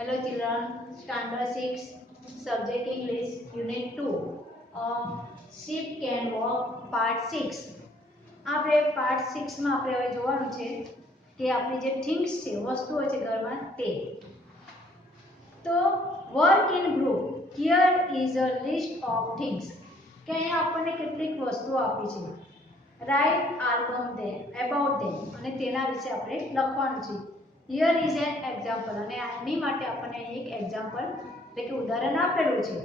Hello children, Standard 6, Subject English, Unit 2, Sheep Can Walk, Part 6. આપણે part 6 માં આપણે હવે જોવાનું છે કે આપણી જે થિંગ્સ છે, વસ્તુઓ છે ઘરમાં તે. તો work in group. Here is a list of things. કે અહીંયા આપણને કેટલીક વસ્તુઓ આપી છે. રાઇટ અબાઉટ ધેમ અને તેના વિશે આપણે લખવાનું છે. હિયર ઇઝ એન એક્ઝામ્પલ અને આની માટે આપણને એક એક્ઝામ્પલ એટલે કે ઉદાહરણ આપેલું છે.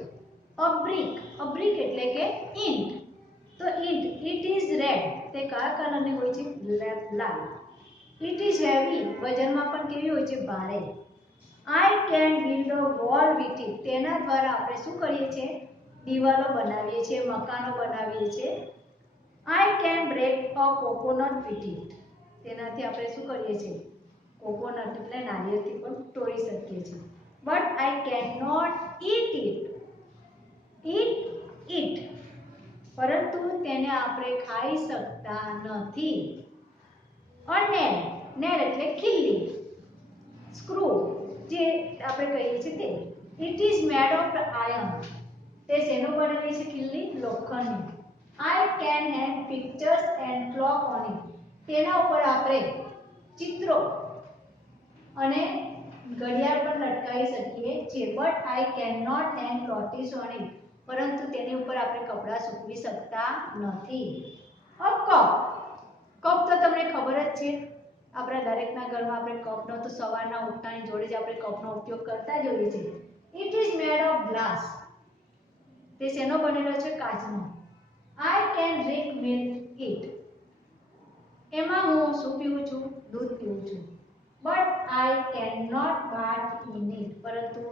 અ બ્રિક એટલે કે ઈંટ. તો ઈંટ ઇટ ઇઝ રેડ તે કયા કલરની હોય છે? લાલ. ઇટ ઇઝ હેવી વજનમાં પણ કેવી હોય છે? ભારે. I can build a wall with it તેના દ્વારા આપણે શું કરીએ છીએ? દિવાલો બનાવીએ છીએ, મકાનો બનાવીએ છીએ. I can break a coconut with it તેનાથી આપણે શું કરીએ છીએ? કોકોનટ એટલે નારિયેળથી પણ તોડી શકીએ છીએ. But I can not eat પરંતુ તેને આપણે ખાઈ શકતા નથી. નેલ એટલે ખીલ્લી, સ્ક્રૂ જે આપણે કહીએ છીએ તે. It is made of iron તે શેનો બનેલી છે? ખીલ્લી લોખંડની. I can hang pictures and clock on it તેના ઉપર આપણે ચિત્રો અને ઘડિયાળ પણ લટકાવી શકીએ છીએ. But I can not hang clothes on it પરંતુ તેની ઉપર આપણે કપડાં સૂકવી શકતા નથી. અ કપ તો તમને ખબર જ છે, આપણા દરેકના ઘરમાં આપણે કપનો તો સવારના ઉઠતાની જોડે જ આપણે કપનો ઉપયોગ કરતા જ હોઈએ છીએ. It is made of glass તે શેનો બનેલો છે? કાચનો. I can drink milk it એમાં હું શું પીવું છું? દૂધ પીવું છું. But I can not bath in it પરંતુ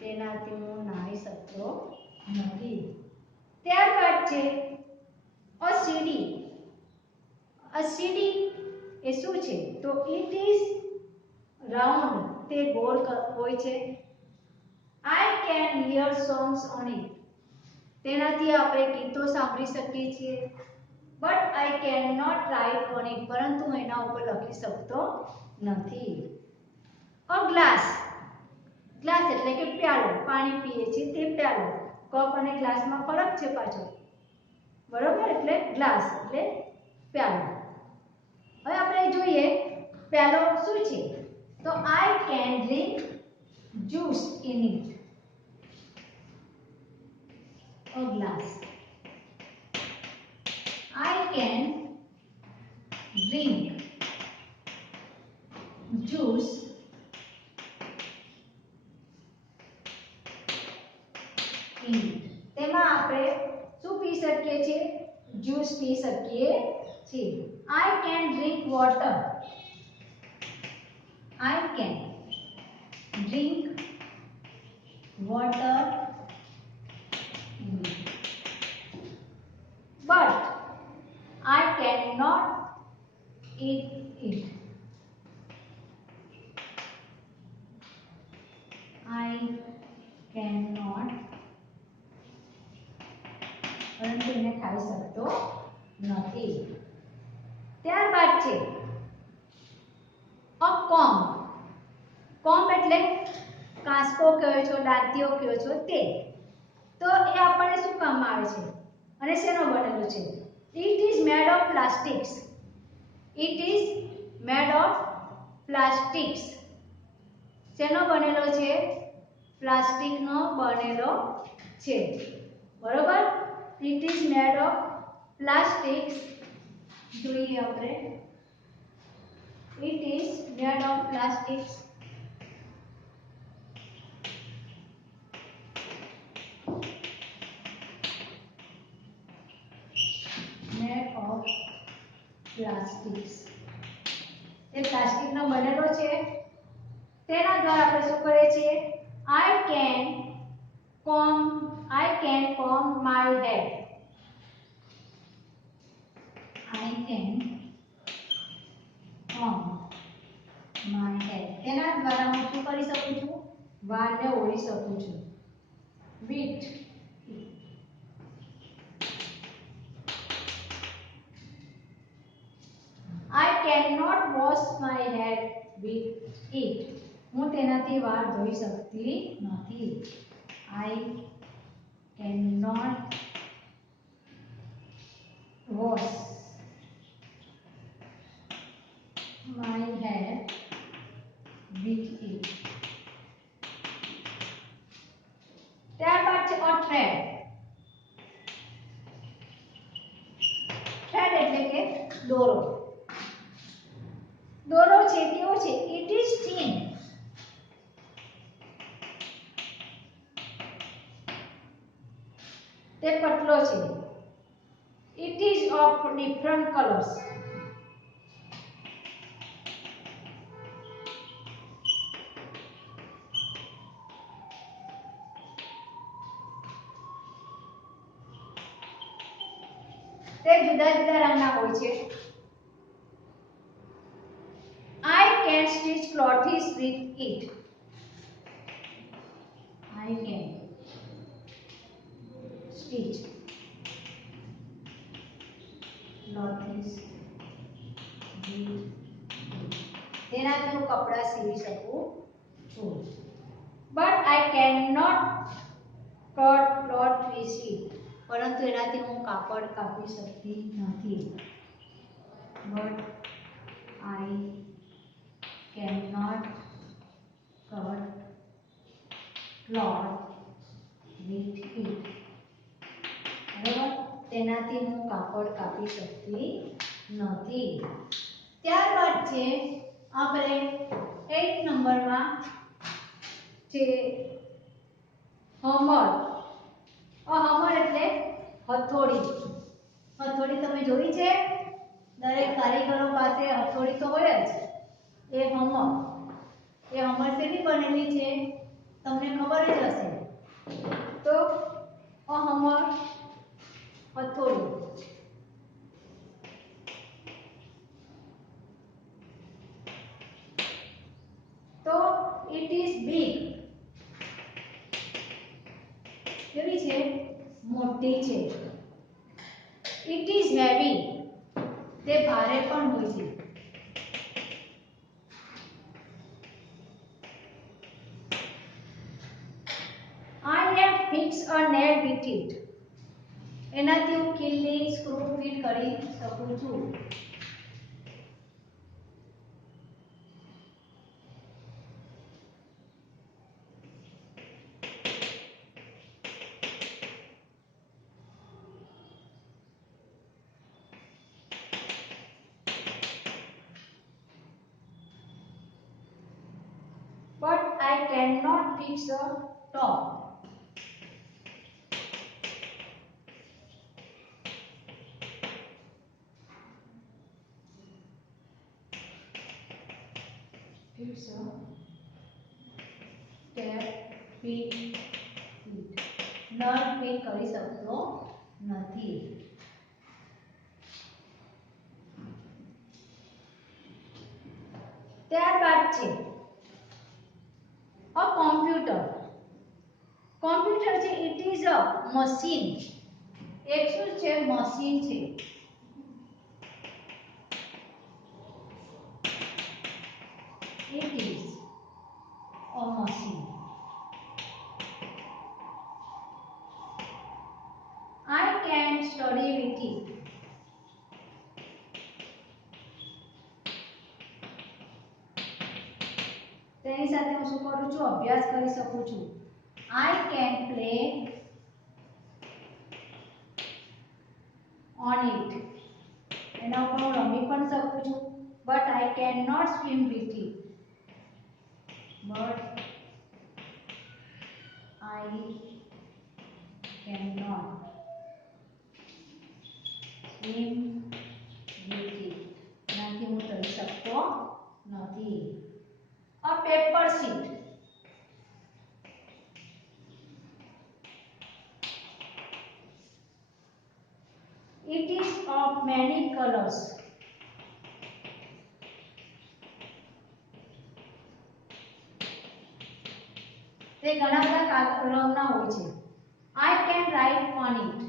તેનાથી હું નાહી શકતો નથી. ત્યારબાદ છે અ સીડી એ શું છે? તો ઇટ ઇઝ રાઉન્ડ તે ગોળ હોય છે. I can hear songs on it તેનાથી આપણે ગીતો સાંભળી શકીએ છીએ. But I can not write on it પરંતુ હું એના ઉપર લખી શકતો નથી. અ ગ્લાસ એટલે કે પ્યાલો, પાણી પીએ છીએ તે પ્યાલો. કપ અને ગ્લાસમાં ફરક છે પાછો, બરોબર? એટલે ગ્લાસ એટલે પ્યાલો. હવે આપણે જોઈએ પ્યાલો શું છે? તો આઈ can drink juice in it. A glass. I can drink juice in it. તેમાં આપણે શું પી શકીએ છીએ? જ્યુસ પી શકીએ છીએ. I can drink water. I can drink water in it. But I cannot eat it. I cannot પરંતુ એને ખાઈ શકતો નથી. ત્યારબાદ છે અ કોમ્બ એટલે કાંસકો કહો છો, દાંતીઓ કહો છો તે. તો એ આપણને શું કામમાં આવે છે અને શેનો બનેલો છે? It is made of plastics. It is made of plastics શેનો બનેલો છે? પ્લાસ્ટિકનો બનેલો છે, બરોબર? It is made of plastics. જોઈએ આપણે it is made of plastics. Made of plastics એ પ્લાસ્ટિકનો બનેલો છે. તેના દ્વારા આપણે શું કરીએ છીએ? I can comb my hair. I can comb my hair. તેના દ્વારા હું શું કરી શકું છું? વાળને ઓળી શકું છું. with I cannot wash my hair with it. હું તેનાથી વાળ ધોઈ શકતી નથી. I cannot wash my hair with it. ત્યારબાદ છે a thread. thread એટલે કે દોરો. દોરો છે કેવો છે? It is thin. તે પતલો છે. It is of different colors. તે જુદા જુદા રંગના હોય છે. I can stitch clothes with it. I can stitch clothes with it. તેનાથી હું કપડા સીવી શકું છું. But I cannot cut cloth with it. પરંતુ એનાથી હું કાપડ કાપી શકતી નથી. But I cannot cut cloth with it. બરાબર? તેનાથી હું કાપડ કાપી શકતી નથી. ત્યારબાદ છે આપણે 8 નંબરમાં છે હમર. હમર એટલે હથોડી. હથોડી તમે જોઈ છે? દરેક કારીગરો પાસે હથોડી તો હોય જ. એ હમર. એ હમર શેની બનેલી છે? તમને ખબર જ હશે. તો હમર હથોડી. તો it is big. કેવી છે? મોટી છે. It is heavy. તે ભારે પણ હોય છે. I am fix a nail with it. એનાથી હું ખીલ્લી સ્ક્રૂ ફિટ કરી શકું છું. But I cannot fix a top. Fix a step fit. નળ ફિટ કરી શકતો નથી. ત્યારબાદ છે a computer. કોમ્પ્યુટર છે it is a machine. એક શું છે? મશીન છે. It is a machine. I can study with it. તેની સાથે હું શું કરું છું? અભ્યાસ કરી શકું છું. I can play on it. એના ઉપર હું રમી પણ શકું છું. But I cannot swim with it. But I cannot swim with it. એનાથી હું તરી શકતો નથી. A paper sheet. It is of many colors. તે ઘણા બધા રંગના હોય છે. I can write on it.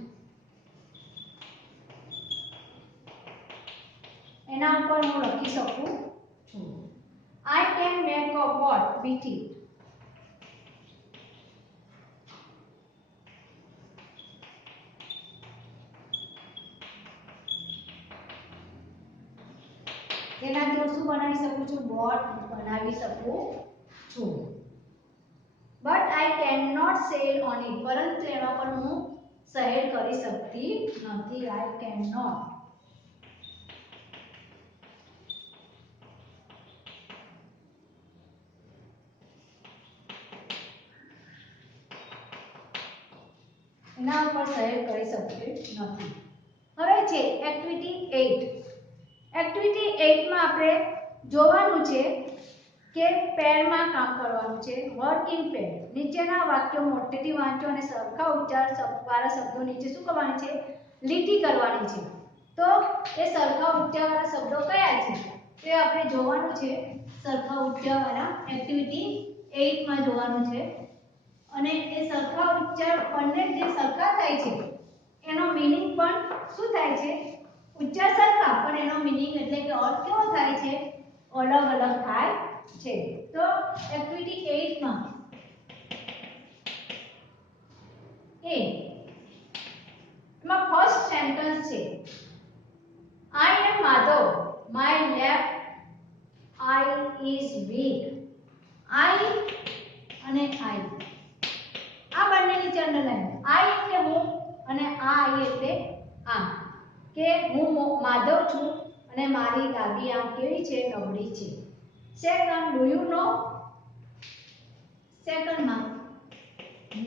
એના ઉપર હું લખી શકું છું. I can make a what? BT. તેનાથી હું શું બનાવી શકું છું? બોટ બનાવી શકું છું. But I can not sail on it. પરંતુ એના પર હું સહેર કરી શકતી નથી. I can not. એના ઉપર સહેર કરી શકતી નથી. હવે છે એક્ટિવિટી 8. એક્ટિવિટી 8 માં આપણે જોવાનું છે કે પેરમાં કામ કરવાનું છે. Work in pair. નીચેના વાક્યો મોટેથી વાંચો અને સરખા ઉચ્ચાર વાળા શબ્દો નીચે શું કરવાની છે? લીટી કરવાની છે. તો એ સરખા ઉચ્ચાર વાળા શબ્દો કયા છે તે આપણે જોવાનું છે. સરખા ઉચ્ચાર વાળા એક્ટિવિટી 8 માં જોવાનું છે. અને એ સરખા ઉચ્ચાર બંને જે સરખા થાય છે એનો મીનિંગ પણ શું થાય છે? ઉચ્ચાર સરખા પણ એનો મીનિંગ એટલે કે અર્થ કેવો થાય છે? અલગ અલગ થાય છે. તો એક્ટિવિટી 8 માં એમાં ફર્સ્ટ સેન્ટેન્સ છે I am Madhav. My left eye is weak. I અને I આ બંનેની અંડરલાઈન. I એટલે હું અને આ I એટલે આમ કે હું માધવ છું અને મારી ડાબી આંખ કેવી છે? નબળી છે. Second, do you know? Second માં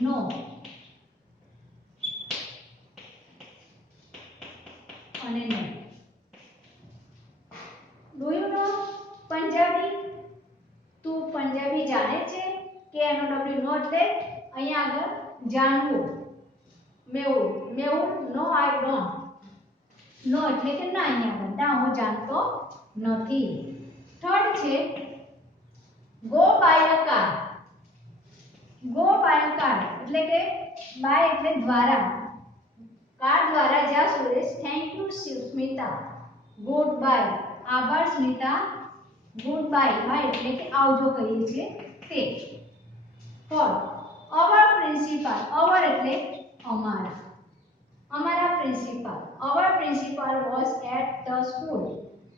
નો અને no. Do you know Punjabi? તું પંજાબી જાણે છે? કે એનો ડબલ્યુ નો એટલે અહીંયા આગળ જાણવું. મેહુલ મેહુલ નો આઈ ડોન્ટ. નો એટલે કે ના, અહીંયા આગળ ના, હું જાણતો નથી. થર્ડ છે go by a car. Go by a car એટલે કે બાય એટલે દ્વારા, કાર દ્વારા જા Suresh. Thank you Smita. Good bye. આભાર સ્મિતા. ગુડ બાય બાય એટલે કે આવજો કહીએ છીએ તે. ફોર્થ અવર પ્રિન્સિપાલ. અવર એટલે અમારા. અમારા principal. Our principal was at the school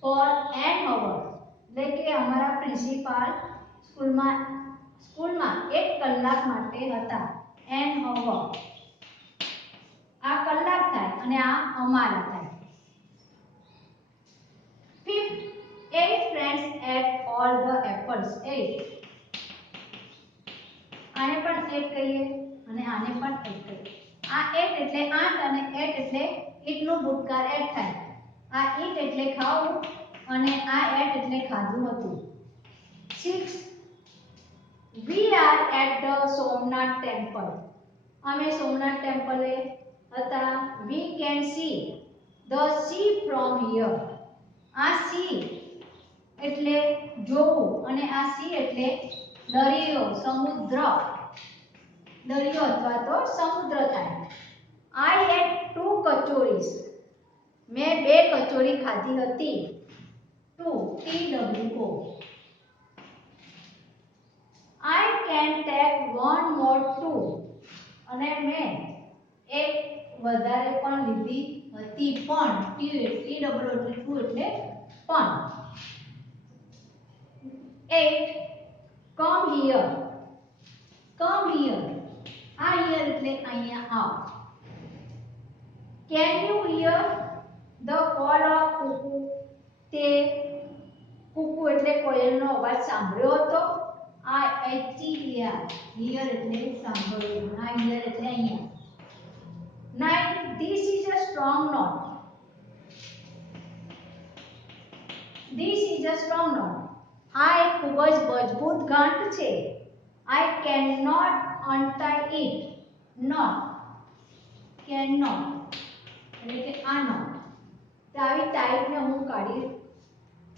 for an hour એટલે કે અમારા પ્રિન્સિપાલ સ્કૂલમાં 1 કલાક માટે હતા. એન અવર આ કલાક થાય અને આ અમારા થાય. Fifth 8 friends ate all the apples. 8 આને પણ 8 કહીએ અને આને પણ 8 કહીએ. આ 8 એટલે 8 અને 8 એટલે ઈટ નું ભૂતકાળ 8 થાય. આ ઈટ એટલે ખાવું અને આ 8 એટલે ખાધું હતું. 6 we are at the Somnath temple. અમે સોમનાથ ટેમ્પલે હતા. we can see the sea from here. આ sea એટલે જોવું અને આ sea એટલે દરિયો, સમુદ્ર. દરિયો અથવા તો સમુદ્ર થાય. I ate 2 કચોરીસ. મેં 2 કચોરી ખાધી હતી. 2 TWO. I can take 1 more 2 અને મેં એક વધારે પણ લીધી હતી. પણ TWO એટલે 2 એટલે પણ. 8 come here. come here આ here એટલે અહીંયા આવ. can you hear the call of cuckoo? તે કુકુ એટલે કોયલનો અવાજ સાંભળ્યો હતો. આ HER here એટલે સાંભળવું. આ here એટલે અહીંયા. 9 this is a strong knot. this is a strong knot આ એક ખૂબ જ મજબૂત ગાંઠ છે. I cannot untie it. not cannot એટલે કે આ નોટ. તો આવી ટાઈપને હું કાઢી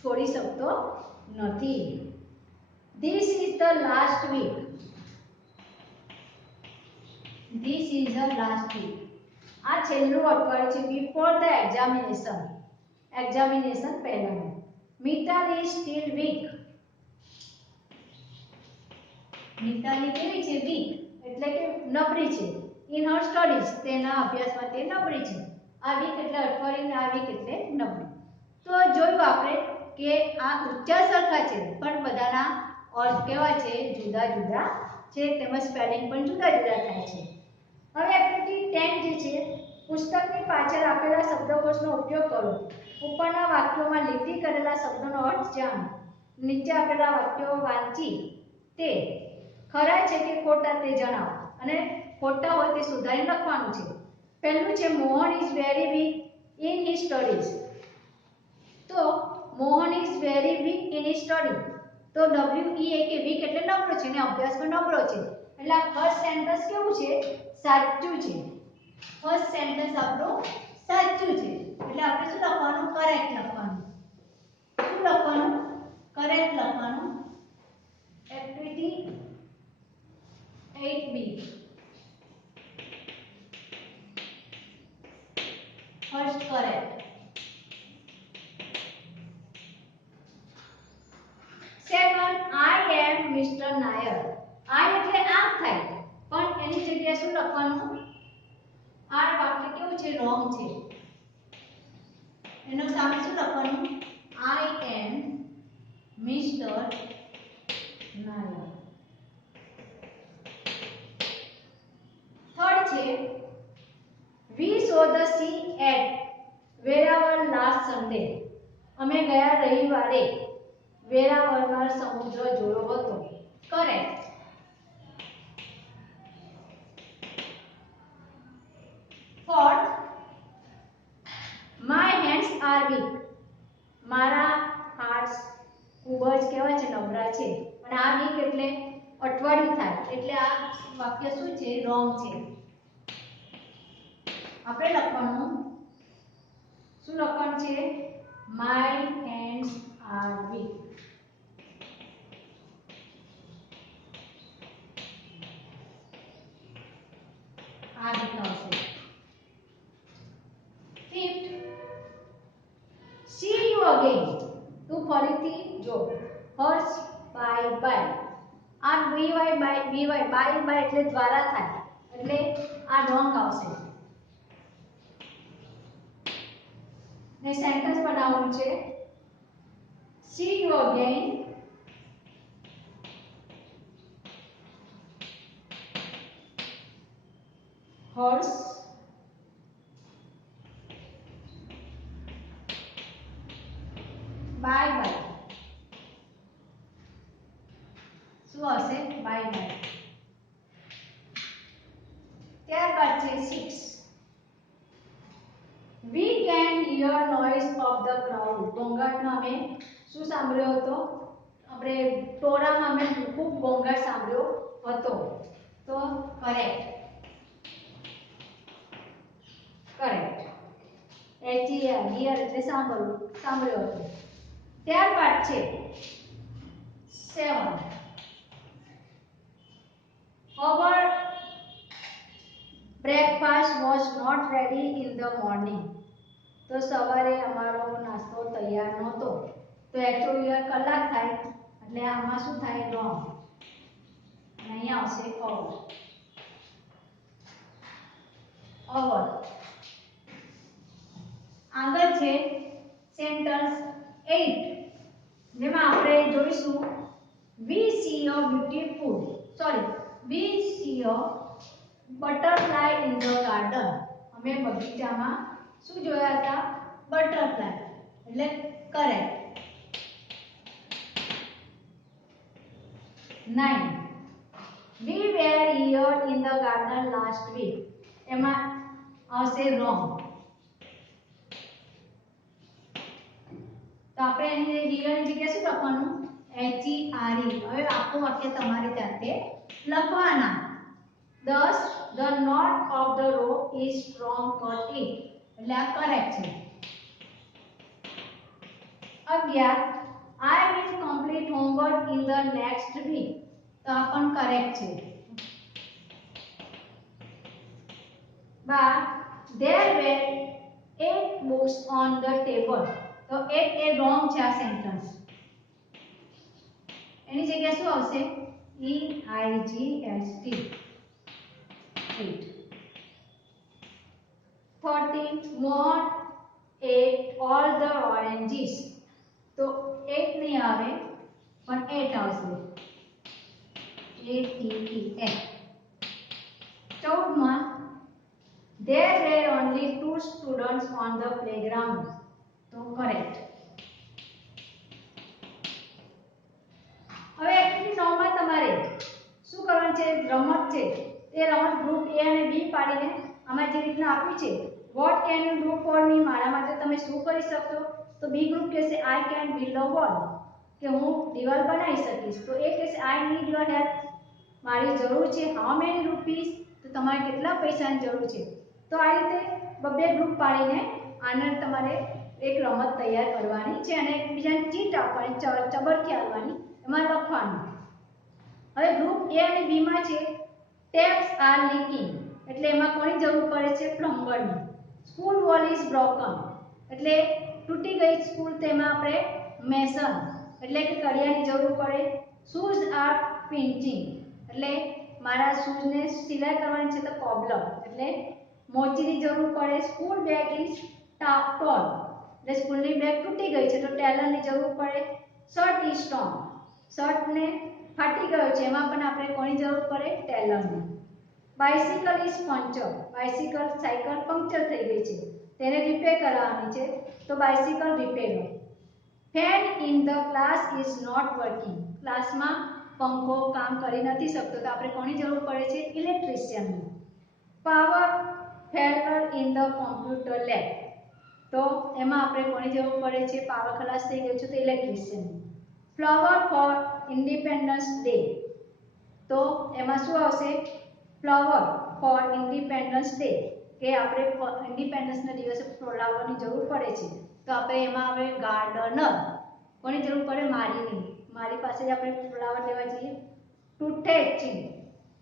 છોડી શકતો નથી. This is the last week. This is the last week. આ છેલ્લું અઠવાડિયું છે. Before the examination. એક્ઝામિનેશન પહેલાનું. Mittal is still weak. Mitali કેવી છે વીક એટલે કે નબળી છે ઇન હર સ્ટડીઝ તેના અભ્યાસમાં તે નબળી છે આ વીક એટલે અઠવાડિયું ને આ વીક એટલે નબળી તો જોયું આપણે કે આ ઉચ્ચાર સરખા છે પણ બધાના અર્થ કેવા છે જુદા જુદા છે તેમજ સ્પેલિંગ પણ જુદા જુદા થાય છે હવે એક્ટિવિટી 10 જે છે પુસ્તકની પાછળ આપેલા શબ્દકોશનો ઉપયોગ કરો ઉપરના વાક્યોમાં લીટી કરેલા શબ્દોનો અર્થ જાણો નીચે આપેલા વાક્યો વાંચી તે ખરા છે કે ખોટા તે જણાવો અને ખોટા હોય તે સુધારી લખવાનું છે પહેલું છે Mohan is very weak in his studies તો Mohan is very weak in his study તો W E A કે વીક એટલે નબળો છે ને અભ્યાસમાં નબળો છે એટલે આ ફર્સ્ટ સેન્ટેન્સ કેવું છે સાચું છે ફર્સ્ટ સેન્ટેન્સ આપણું સાચું છે એટલે આપણે શું લખવાનું કરેક્ટ લખવાનું શું લખવાનું કરેક્ટ લખવાનું activity 8B first correct second I am mister Nair I એટલે આમ થાય પણ એની જગ્યાએ શું લખવાનું આ વાક્ય કેવું છે રોંગ છે એનો સામે શું લખવાનું I am mister Nair third છે we saw the sea at Veraval last Sunday અમે ગયા રવિવારે વેરાવળમાં સમુદ્ર જોયો હતો correct fourth my hands are weak મારા હાથ ખૂબ જ કેવા છે નબળા છે અને આ વીક એટલે અઠવાડિયું થાય એટલે આ વાક્ય શું છે રોંગ છે આપણે લખવાનું શું લખવાનું છે માય હેન્ડ્સ આર વીક આ વીક આવશે ફિફ્થ સી યુ અગેન તું ફરીથી જો હર્ષ બાય આ બીવાય બાય એટલે દ્વારા થાય એટલે આ રોંગ આવશે ને સેન્ટેન્સ બનાવવાનું છે see you again Harsh bye શું હશે બાય ત્યારબાદ છે 6 we can hear noise of the crowd ઘોંઘાટમાં અમે શું સાંભળ્યો હતો આપણે ટોળામાં અમે ખૂબ ઘોંઘાટ સાંભળ્યો હતો તો કરેક્ટ હિયર એટલે સાંભળ્યો હતો ત્યારબાદ છે 7 our breakfast was not ready in the morning તો સવારે અમારો નાસ્તો તૈયાર નહોતો તો એકચ્યુઅલી કલાક થાય એટલે આમાં શું થાય રોંગ અને અહીંયા આવશે અવર આગળ છે સેન્ટેન્સ 8 જેમાં આપણે જોઈશું we see a butterfly in the garden અમે બગીચામાં શું જોયા હતા બટરફ્લાય એટલે correct 9 we were here in the garden last week એમાં આવશે wrong તો આપણે એની હિયરની જગ્યાએ શું લખવાનું HERE હવે આખું વાક્ય તમારે જાતે લખવાના 10 the knot of the rope is strong cut it એટલે આ કરેક્ટ છે 11 I will complete homework in the next week તો આ પણ કરેક્ટ છે 12 there were 8 books on the table તો 8 એ રોંગ છે આ સેન્ટેન્સ એની જગ્યાએ શું આવશે EIGHT 8. 13. Mohan ate all the oranges. तो 8 नहीं आवे પણ 8 આવશે ATE 14 માં there were only 2 students on the playground. તો correct. હવે એક્ટિવિટી 9 માં તમારે શું કરવાનું છે? રમત છે. એ રમત ગ્રુપ A અને B પાડીને આમાં જે રીતના આપ્યું છે what can you do for me, મારા માટે તમે શું કરી શકશો? તો B ગ્રુપ કહેશે I can build a wall, કે હું દિવાલ બનાવી શકીશ. તો એ કહેશે I need your help, મારી જરૂર છે. how many rupees, તો તમારે કેટલા પૈસાની જરૂર છે. તો આ રીતે બબે ગ્રુપ પાડીને આને તમારે એક રમત તૈયાર કરવાની છે અને એકબીજાને ચીટ આપવાની, ચબરખી આપવાની, એમાં લખવાનું. હવે ગ્રુપ A અને B માં છે taps are leaking, એટલે એમાં કોની જરૂર પડે છે? પ્લમ્બરની. સ્કૂલ વોલ ઇઝ બ્રોકન, એટલે તૂટી ગઈ સ્કૂલ, તેમાં આપણે મેસન એટલે કે કડિયાની જરૂર પડે. શૂઝ આર પિન્ચિંગ, એટલે મારા શૂઝને સિલાઈ કરવાની છે તો કોબલર એટલે મોચીની જરૂર પડે. સ્કૂલ બેગ ઇઝ ટોર્ન, એટલે સ્કૂલની બેગ તૂટી ગઈ છે તો ટેલરની જરૂર પડે. શર્ટ ઇઝ ટોર્ન, શર્ટને ફાટી ગયો છે, એમાં પણ આપણે કોની જરૂર પડે? ટેલરની. Bicycle is puncture, bicycle cycle puncture થઈ ગઈ છે, તેને રિપેર કરાવવાની છે તો bicycle repairer. Fan in the class is not working, ક્લાસમાં પંખો કામ કરી નથી શકતો તો આપણે કોની જરૂર પડે છે? ઇલેક્ટ્રિશિયનની. Power failure in the computer lab, તો એમાં આપણે કોની જરૂર પડે છે? પાવર ખલાસ થઈ ગયો છે તો ઇલેક્ટ્રિશિયનની. ફ્લાવર ફોર ઇન્ડિપેન્ડન્સ ડે, તો એમાં શું આવશે? ફ્લાવર ફોર ઇન્ડિપેન્ડન્સ ડે, કે આપણે ઇન્ડિપેન્ડન્સના દિવસે ફ્લાવરની જરૂર પડે છે તો આપણે એમાં આવે ગાર્ડનર, કોની જરૂર પડે? મારીની. મારી પાસે જ આપણે ફ્લાવર લેવા જઈએ. ટૂથેચિંગ,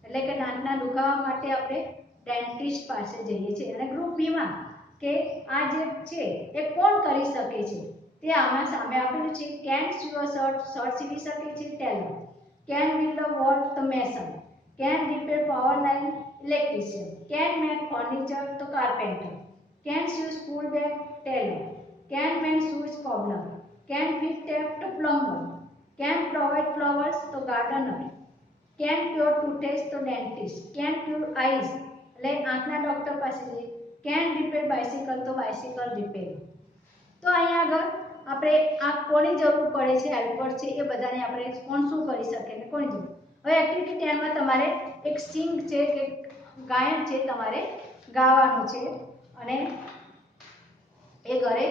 એટલે કે દાંતના દુખાવા માટે આપણે ડેન્ટિસ્ટ પાસે જઈએ છીએ. અને ગ્રુપ બી માં કે આ જે છે એ કોણ કરી શકે છે તે આમાં સામે આપેલું છે. કેન સીવ શર્ટ, શર્ટ સીવી શકે છે tailor. Can build a wall, તો mason. Can repair power line, electrician. Can make furniture, તો carpenter. Can sew school bag, tailor. Can make shoes, cobbler. Can fit tap, તો plumber. Can provide flowers, તો gardener. Can cure toothache, તો dentist. Can cure eyes, એટલે આંખના doctor પાસે જઈએ. Can repair bicycle, તો bicycle repair. તો અહીંયા આગળ આપણે આ કોની જરૂર પડે છે? હેલ્પર છે એ બધાને આપણે કોણ શું કરી શકે ને કોની જરૂર. હવે એક્ટિવિટી 10 માં તમારે એક સિંગ છે કે ગાયન છે તમારે ગાવાનું છે અને એ ઘરે